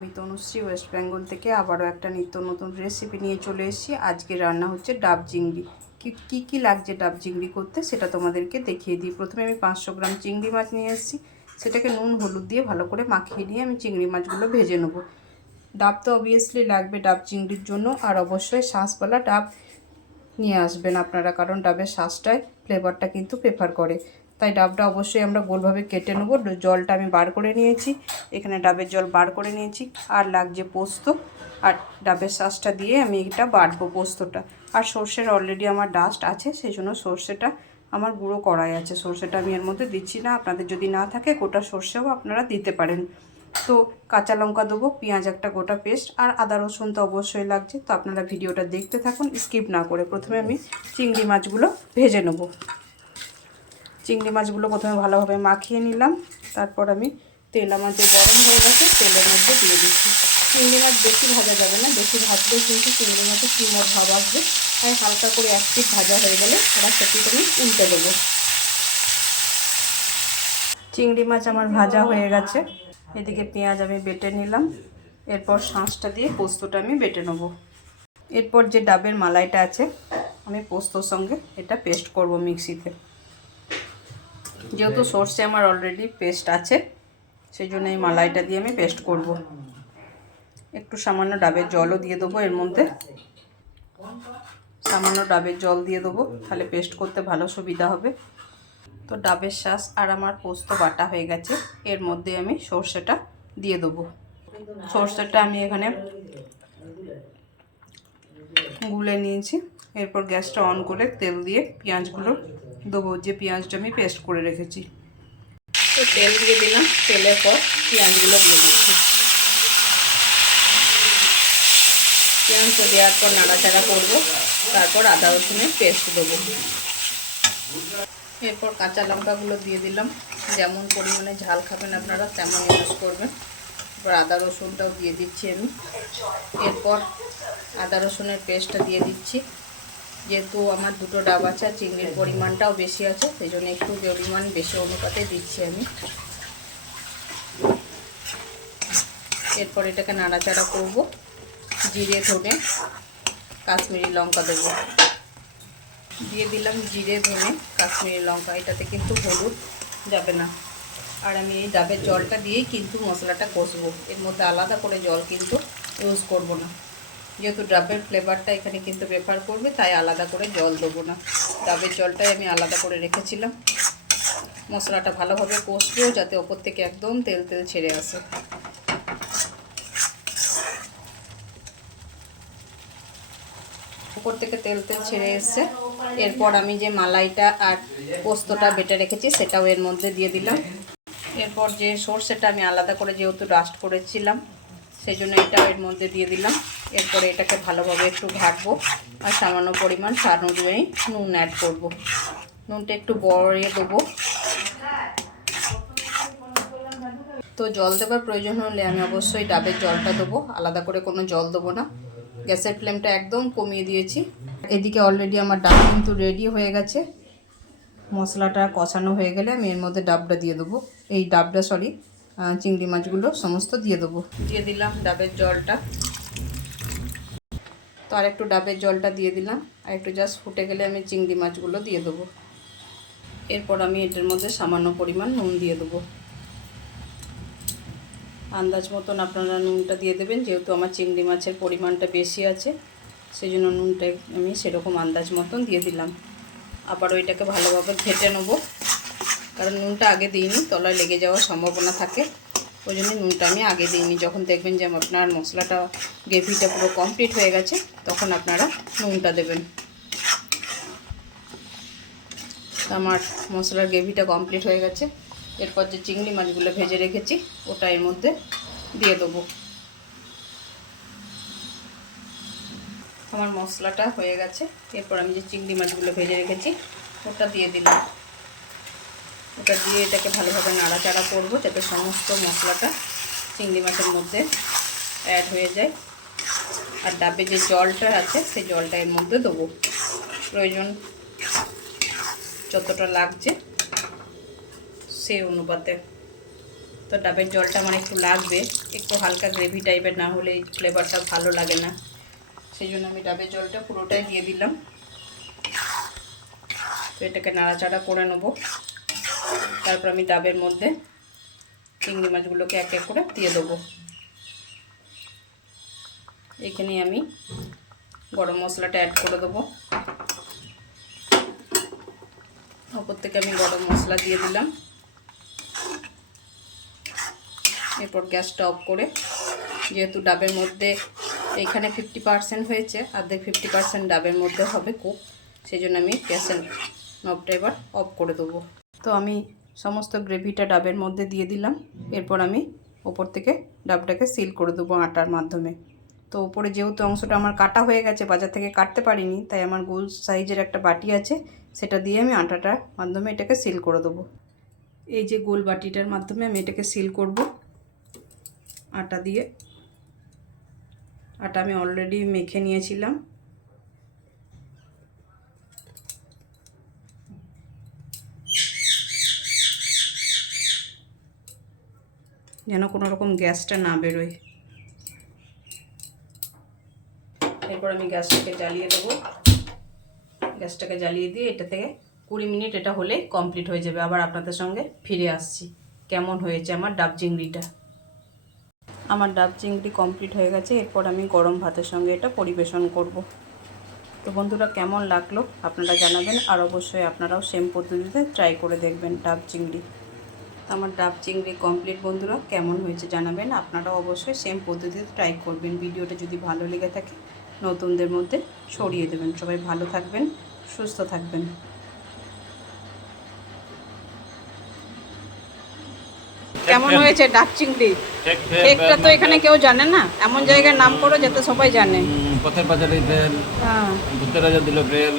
আমি তনুশ্রী ওয়েস্ট বেঙ্গল থেকে আবারও একটা নিত্য নতুন রেসিপি নিয়ে চলে এসেছি। আজকে রান্না হচ্ছে ডাব চিংড়ি। কি লাগছে ডাব চিংড়ি করতে সেটা তোমাদেরকে দেখিয়ে দিই। প্রথমে আমি 500 গ্রাম চিংড়ি মাছ নিয়ে এসেছি। সেটাকে নুন হলুদ দিয়ে ভালো করে মাখিয়ে নিয়ে আমি চিংড়ি মাছগুলো ভেজে নেব। ডাব তো অবভিয়াসলি লাগবে ডাব চিংড়ির জন্য, আর অবশ্যই শাঁসওয়ালা ডাব নিয়ে আসবেন আপনারা, কারণ ডাবের শাঁসটায় ফ্লেভারটা কিন্তু প্রেফার করে। তাই ডাবটা অবশ্যই আমরা গোলভাবে কেটে নেব। জলটা আমি বার করে নিয়েছি, এখানে ডাবের জল বার করে নিয়েছি। আর লাগছে পোস্ত, আর ডাবের শাঁসটা দিয়ে আমি এটা বাটবো পোস্তটা। আর সর্ষের অলরেডি আমার ডাস্ট আছে, সেই জন্য সর্ষেটা আমার গুঁড়ো করাই আছে। সর্ষেটা আমি এর মধ্যে দিচ্ছি না, আপনাদের যদি না থাকে গোটা সর্ষেও আপনারা দিতে পারেন। তো কাঁচা লঙ্কা দেবো, পেঁয়াজ একটা গোটা পেস্ট, আর আদা রসুন তো অবশ্যই লাগছে। তো আপনারা ভিডিওটা দেখতে থাকুন স্কিপ না করে। প্রথমে আমি চিংড়ি মাছগুলো ভেজে নেব। চিংড়ি মাছগুলো প্রথমে ভালোভাবে মাখিয়ে নিলাম। তারপর আমি তেল আমার যে গরম হয়ে গেছে তেলের মধ্যে দিয়ে দিচ্ছি। চিংড়ি মাছ বেশি ভাজা যাবে না, বেশি ভাজলেও কিন্তু চিংড়ি মাছের কিমার ভাব আসবে। তাই হালকা করে এক পিঠ ভাজা হয়ে গেলে আবার সেটিকে আমি উল্টে দেবো। চিংড়ি মাছ আমার ভাজা হয়ে গেছে। এদিকে পেঁয়াজ আমি বেটে নিলাম। এরপর শাঁসটা দিয়ে পোস্তটা আমি বেটে নেব। এরপর যে ডাবের মালাইটা আছে আমি পোস্তর সঙ্গে এটা পেস্ট করব মিক্সিতে। যেহেতু সর্ষে আমার অলরেডি পেস্ট আছে, সেই জন্য এই মালাইটা দিয়ে আমি পেস্ট করব। একটু সামান্য ডাবের জলও দিয়ে দেবো এর মধ্যে। সামান্য ডাবের জল দিয়ে দেবো, তাহলে পেস্ট করতে ভালো সুবিধা হবে। তো ডাবের শাঁস আর আমার পোস্ত বাটা হয়ে গেছে। এর মধ্যে আমি সর্ষেটা দিয়ে দেবো। সর্ষেটা আমি এখানে গুলে নিয়েছি। এরপর গ্যাসটা অন করে তেল দিয়ে পেঁয়াজগুলো দেবো, যে পেঁয়াজটা আমি পেস্ট করে রেখেছি। তো তেল দিয়ে দিলাম, তেলের পর পেঁয়াজগুলো দিয়ে দিচ্ছি। পেঁয়াজটা দেওয়ার পর নাড়াচাড়া করবো। তারপর আদা রসুনের পেস্ট দেবো। এরপর কাঁচা লঙ্কাগুলো দিয়ে দিলাম। যেমন পরিমাণে ঝাল খাবেন আপনারা তেমন ইউজ করবেন। এরপর আদা রসুনটাও দিয়ে দিচ্ছি আমি। এরপর আদা রসুনের পেস্টটা দিয়ে দিচ্ছি। যেহেতু আমার দুটো ডাব আছে আর চিংড়ির পরিমাণটাও বেশি আছে, সেই জন্য একটু পরিমাণ বেশি অনুপাতে দিচ্ছি আমি। এরপর এটাকে নাড়াচাড়া করব। জিরে ধনে কাশ্মীরি লঙ্কা দেবো, দিয়ে দিলাম জিরে ধনে কাশ্মীরি লঙ্কা। এটাতে কিন্তু হলুদ যাবে না। আর আমি এই ডাবের জলটা দিয়েই কিন্তু মশলাটা কষবো, এর মধ্যে আলাদা করে জল কিন্তু ইউজ করব না। যেহেতু ডাবের ফ্লেভারটা এখানে কিন্তু প্রেফার করবে, তাই আলাদা করে জল দেবো না। ডাবের জলটাই আমি আলাদা করে রেখেছিলাম। মশলাটা ভালোভাবে কষবো যাতে ওপর থেকে একদম তেল তেল ছেড়ে আসে। উপর থেকে তেল তেল ছেড়ে এসছে। এরপর আমি যে মালাইটা আর পোস্তটা বেটে রেখেছি সেটাও এর মধ্যে দিয়ে দিলাম। এরপর যে সর্ষেটা আমি আলাদা করে যেহেতু ডাস্ট করেছিলাম, সেই জন্য এটাও এর মধ্যে দিয়ে দিলাম। এরপরে এটাকে ভালোভাবে একটু ঘাটবো, আর সামান্য পরিমাণ স্বাদ অনুযায়ী নুন অ্যাড করব। নুনটা একটু বাড়িয়ে দেবো। তো জল দেওয়ার প্রয়োজন হলে আমি অবশ্যই ডাবের জলটা দেবো, আলাদা করে কোনো জল দেবো না। গ্যাসের ফ্লেমটা একদম কমিয়ে দিয়েছি। এদিকে অলরেডি আমার ডাব কিন্তু রেডি হয়ে গেছে। মশলাটা কষানো হয়ে গেলে আমি এর মধ্যে ডাবটা দিয়ে দেবো। চিংড়ি মাছগুলো সমস্ত দিয়ে দেবো। দিয়ে দিলাম ডাবের জলটা। তো আর একটু ডাবের জলটা দিয়ে দিলাম, আর একটু জাস্ট ফুটে গেলে আমি চিংড়ি মাছগুলো দিয়ে দেবো। এরপর আমি এটার মধ্যে সামান্য পরিমাণ নুন দিয়ে দেবো। আন্দাজ মতন আপনারা নুনটা দিয়ে দেবেন। যেহেতু আমার চিংড়ি মাছের পরিমাণটা বেশি আছে, সেই জন্য নুনটা আমি সেরকম আন্দাজ মতন দিয়ে দিলাম। আবার ওইটাকে ভালোভাবে ঘেটে নেবো, কারণ নুনটা আগে দিইনি, তলায় লেগে যাওয়ার সম্ভাবনা থাকে। ওই জন্য নুনটা আমি আগে দিইনি। যখন দেখবেন যে আপনার মশলাটা গ্রেভিটা পুরো কমপ্লিট হয়ে গেছে, তখন আপনারা নুনটা দেবেন। আমার মশলার গ্রেভিটা কমপ্লিট হয়ে গেছে। এরপর যে চিংড়ি মাছগুলো ভেজে রেখেছি ওটা এর মধ্যে দিয়ে দেবো। আমার মশলাটা হয়ে গেছে। এরপর আমি যে চিংড়ি মাছগুলো ভেজে রেখেছি ওটা দিয়ে দিলাম। ওটা দিয়ে এটাকে ভালোভাবে নাড়াচাড়া করব যাতে সমস্ত মশলাটা চিংড়ি মাছের মধ্যে অ্যাড হয়ে যায়। আর ডাবে যে জলটা আছে সেই জলটা এর মধ্যে দেবো, প্রয়োজন যতটা লাগছে সেই অনুপাতে। তো ডাবের জলটা আমার একটু লাগবে, একটু হালকা গ্রেভি টাইপের, না হলে এই ফ্লেভারটা ভালো লাগে না। সেই জন্য আমি ডাবের জলটা পুরোটাই দিয়ে দিলাম। তো এটাকে নাড়াচাড়া করে নেব। তারপর আমি ডাবের মধ্যে চিংড়ি মাছগুলোকে এক এক করে দিয়ে দেবো। এখানে আমি গরম মশলাটা অ্যাড করে দেবো। ওপর থেকে আমি গরম মশলা দিয়ে দিলাম। এরপর গ্যাসটা অফ করে, যেহেতু ডাবের মধ্যে এইখানে 50% হয়েছে, অর্ধেক 50% ডাবের মধ্যে হবে কুক, সেই জন্য আমি গ্যাসের নবটা এবার অফ করে দেবো। তো আমি সমস্ত গ্রেভিটা ডাবের মধ্যে দিয়ে দিলাম। এরপর আমি ওপর থেকে ডাবটাকে সিল করে দেবো আটার মাধ্যমে। তো ওপরে যেহেতু অংশটা আমার কাটা হয়ে গেছে, বাজার থেকে কাটতে পারিনি, তাই আমার গোল সাইজের একটা বাটি আছে, সেটা দিয়ে আমি আটাটার মাধ্যমে এটাকে সিল করে দেবো। এই যে গোল বাটিটার মাধ্যমে আমি এটাকে সিল করব আটা দিয়ে। আটা আমি অলরেডি মেখে নিয়েছিলাম। যেন কোনো রকম গ্যাসটা না বেরোয়। এরপর আমি গ্যাসটাকে জ্বালিয়ে দেবো। গ্যাসটাকে জ্বালিয়ে দিয়ে এটা থেকে 20 মিনিট এটা হলে কমপ্লিট হয়ে যাবে। আবার আপনাদের সঙ্গে ফিরে আসছি কেমন হয়েছে আমার ডাব চিংড়িটা। আমার ডাব চিংড়ি কমপ্লিট হয়ে গেছে। এরপর আমি গরম ভাতের সঙ্গে এটা পরিবেশন করব। তো বন্ধুরা, কেমন লাগলো আপনারা জানাবেন, আর অবশ্যই আপনারাও সেম পদ্ধতিতে ট্রাই করে দেখবেন ডাব চিংড়ি। আমার ডাব চিংড়ি কমপ্লিট বন্ধুরা, কেমন হয়েছে জানাবেন। আপনারাও অবশ্যই সেম পদ্ধতিতে ট্রাই করবেন। ভিডিওটা যদি ভালো লেগে থাকে নতুনদের মধ্যে ছড়িয়ে দেবেন। সবাই ভালো থাকবেন, সুস্থ থাকবেন। কেমন হয়েছে ডাব চিংড়ি? কেকটা তো এখানে কেউ জানে না, এমন জায়গায় নাম করো যাতে সবাই জানে। পথের পাঁচালী বেল, হ্যাঁ, ভূতের রাজা দিল বেল।